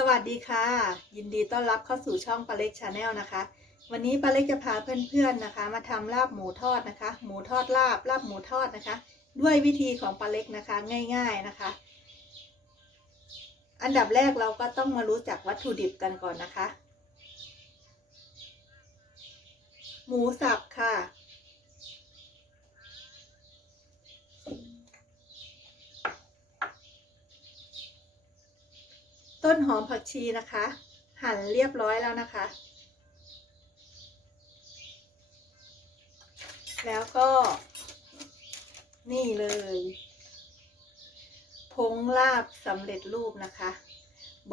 สวัสดีค่ะ ยินดีต้อนรับเข้าสู่ช่องปาเล็กชาแนลนะคะ วันนี้ปาเล็กจะพาเพื่อนๆนะคะ มาทำลาบหมูทอดนะคะ หมูทอดลาบลาบหมูทอดนะคะ ด้วยวิธีของปาเล็กนะคะง่าย ๆนะคะ อันดับแรกเราก็ต้องมารู้จักวัตถุดิบกันก่อนนะคะ หมูสับค่ะ ต้นหอมผักชีนะคะ หั่นเรียบร้อยแล้วนะคะ แล้วก็ นี่เลยผงลาบสำเร็จรูปนะคะ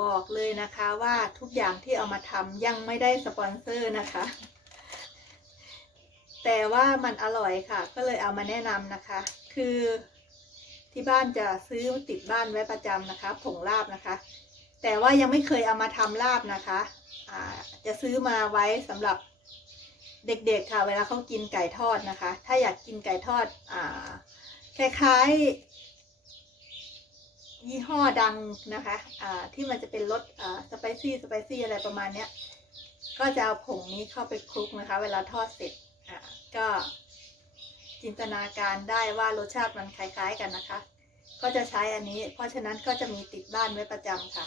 บอกเลยนะคะว่าทุกอย่างที่เอามาทำยังไม่ได้สปอนเซอร์นะคะ แต่ว่ามันอร่อยค่ะ ก็เลยเอามาแนะนำนะคะ คือที่บ้านจะซื้อติดบ้านไว้ประจำนะคะ ผงลาบนะคะ แต่ว่ายังไม่เคยเอามาทำลาบนะคะจะซื้อมาไว้สำหรับเด็กๆค่ะ เวลาเขากินไก่ทอดนะคะ ถ้าอยากกินไก่ทอดอคล้ายๆ ยี่ห้อดังนะคะอ่าที่มันจะเป็นรสสไปซี่สไปซี่อะไรประมาณเนี้ย ก็จะเอาผงนี้เข้าไปคลุกนะคะ เวลาทอดเสร็จก็จินตนาการได้ว่ารสชาติมันคล้าย ๆ กันนะคะ ก็จะใช้อันนี้ เพราะฉะนั้นก็จะมีติดบ้านไว้ประจำค่ะ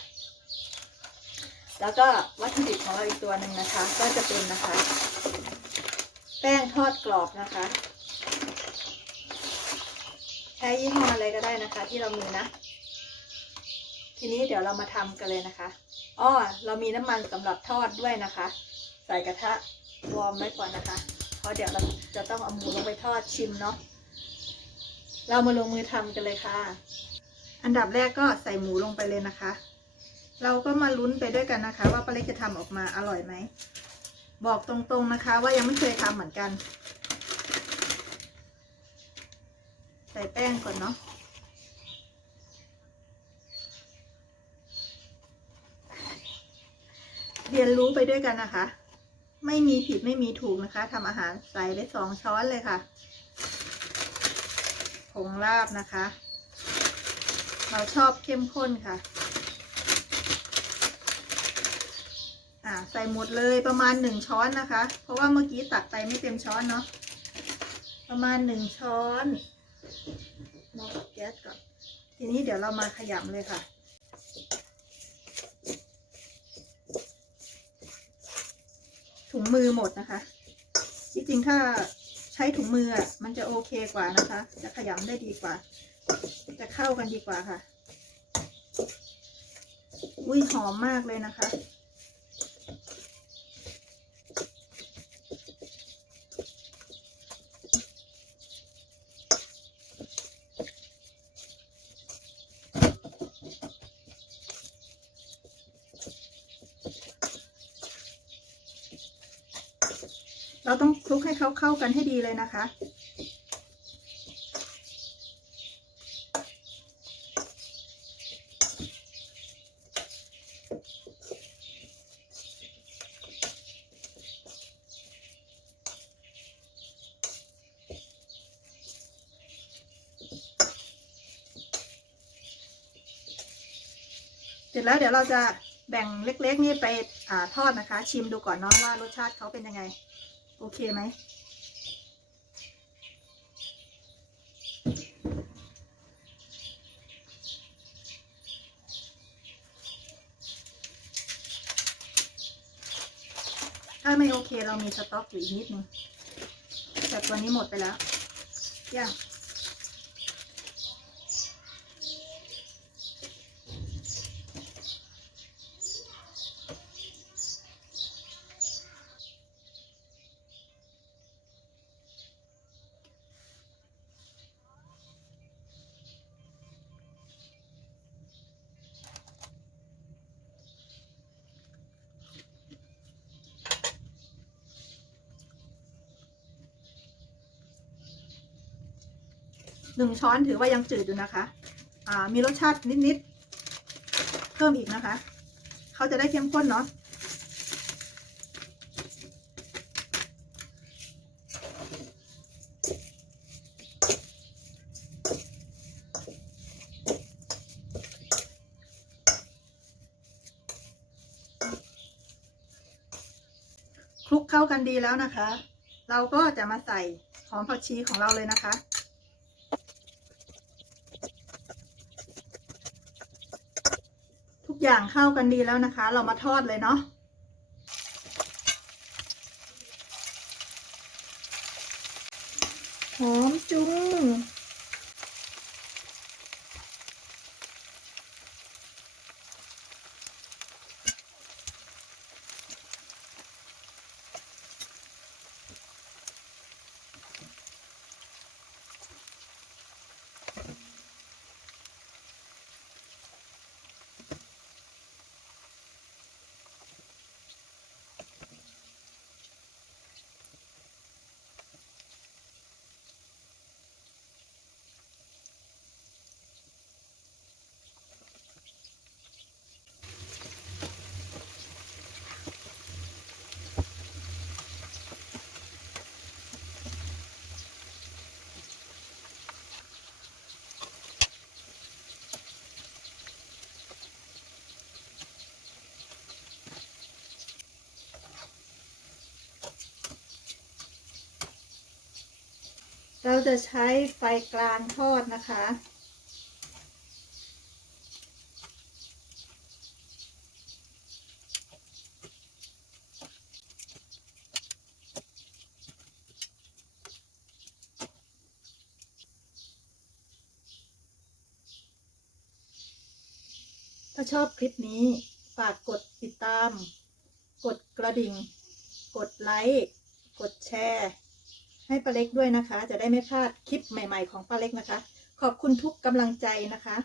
แล้วก็วัตถุดิบของเราอีกตัวหนึ่งนะคะ ก็จะเป็นนะคะ แป้งทอดกรอบนะคะ ใช้ยี่ห้ออะไรก็ได้นะคะ ที่เรามีนะ ทีนี้เดี๋ยวเรามาทำกันเลยนะคะอ้อเรามีน้ำมันสำหรับทอดด้วยนะคะ ใส่กระทะวอร์มไว้ก่อนนะคะ เพราะเดี๋ยวเราจะต้องเอาหมูลงไปทอดชิมเนาะ เรามาลงมือทำกันเลยค่ะ อันดับแรกก็ใส่หมูลงไปเลยนะคะ เราก็มาลุ้นไปด้วยกันนะคะ ว่าป้าเล็กจะทำออกมาอร่อยไหม บอกตรงๆนะคะ ว่ายังไม่เคยทำเหมือนกัน ใส่แป้งก่อนเนาะเรียนรู้ไปด้วยกันนะคะ ไม่มีผิดไม่มีถูกนะคะทำอาหารใส่ได้สองช้อนเลยค่ะ ผงลาบนะคะ เราชอบเข้มข้นค่ะ อ่าใส่หมดเลยประมาณหนึ่งช้อนนะคะ เพราะว่าเมื่อกี้ตักไปไม่เต็มช้อนเนาะประมาณหนึ่งช้อนมองแก๊สก่อนทีนี้เดี๋ยวเรามาขยำเลยค่ะถุงมือหมดนะคะ ที่จริงถ้า ช้ถุงมือมันจะโอเคกว่านะคะ จะขยำได้ดีกว่า จะเข้ากันดีกว่าค่ะ อุ้ยหอมมากเลยนะคะ เราต้องคลุกให้เขาเข้ากันให้ดีเลยนะคะ เสร็จแล้วเดี๋ยวเราจะแบ่งเล็กๆนี่ไปอทอดนะคะ ชิมดูก่อนเนาะว่ารสชาติเขาเป็นยังไง โอเคไหมถ้าไม่โอเคเรามีสต็อกอยู่อีกนิดนึงแต่ตัวนี้หมดไปแล้วย่าง หนึ่งช้อนถือว่ายังจืดอยู่นะคะ อ่า มีรสชาตินิดๆ เพิ่มอีกนะคะ เขาจะได้เข้มข้นเนาะ คลุกเข้ากันดีแล้วนะคะ เราก็จะมาใส่หอมผักชีของเราเลยนะคะ อย่างเข้ากันดีแล้วนะคะ เรามาทอดเลยเนาะหอมจุ้ง เราจะใช้ไฟกลางทอดนะคะ ถ้าชอบคลิปนี้ ฝากกดติดตาม กดกระดิ่ง กดไลค์ กดแชร์ ให้ป้าเล็กด้วยนะคะ จะได้ไม่พลาดคลิปใหม่ ๆ ของป้าเล็กนะคะ ขอบคุณทุกกำลังใจนะคะ